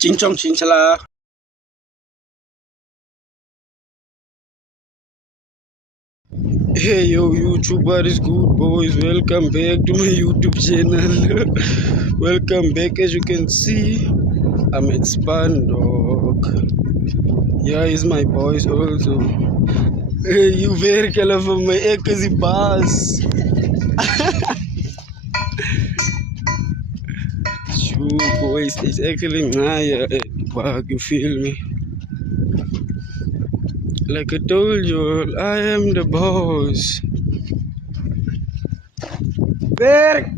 Ching chong ching chala. Hey yo YouTube, what is good boys? Welcome back to my YouTube channel. Welcome back. As you can see, I'm at Spandok. Yeah, is my boys also. Hey, you very colorful my echozy bus. True boys, it's actually Naya at work, you feel me? Like I told you, I am the boss. Werk!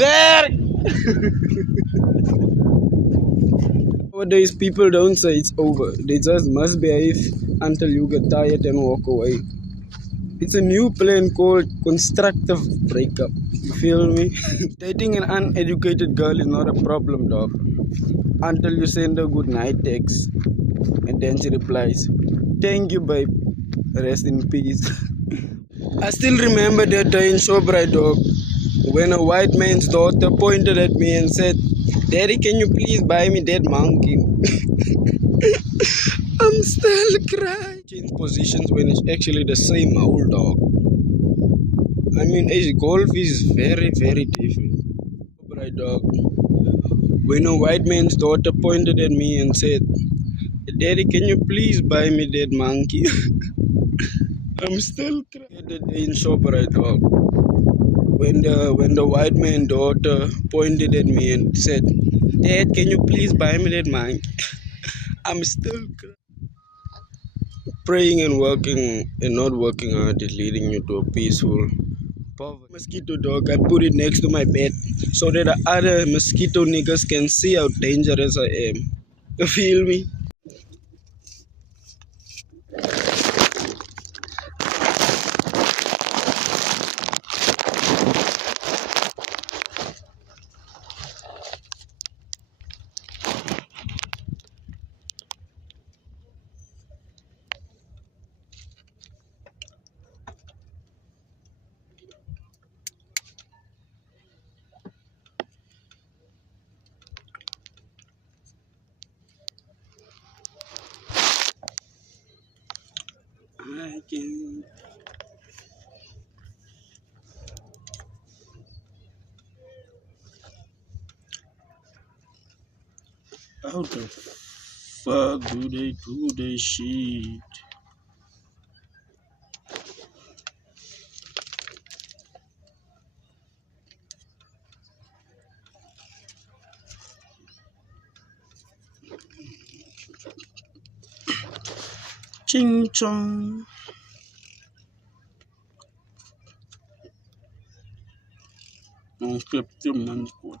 Werk! Nowadays, people don't say it's over. They just must behave until you get tired and walk away. It's a new plan called constructive breakup. You feel me? Dating an uneducated girl is not a problem, dog. Until you send her good night text and then she replies, "Thank you, babe. Rest in peace." I still remember that day in Shoprite, dog, when a white man's daughter pointed at me and said, "Daddy, can you please buy me that monkey?" I'm still crying. Change positions when it's actually the same old dog. I mean, golf is very, very different. Right, dog. When a white man's daughter pointed at me and said, "Daddy, can you please buy me that monkey?" I'm still crying. The day in Shoprite, dog. When the white man's daughter pointed at me and said, "Dad, can you please buy me that monkey?" I'm still crying. Praying and working and not working hard is leading you to a peaceful poverty. Mosquito dog, I put it next to my bed so that the other mosquito niggas can see how dangerous I am. You feel me? I can. How the fuck do they do this shit? Ching chong. Non scripted man's good.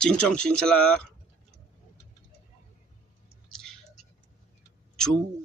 Ching chong ching chala. Choo.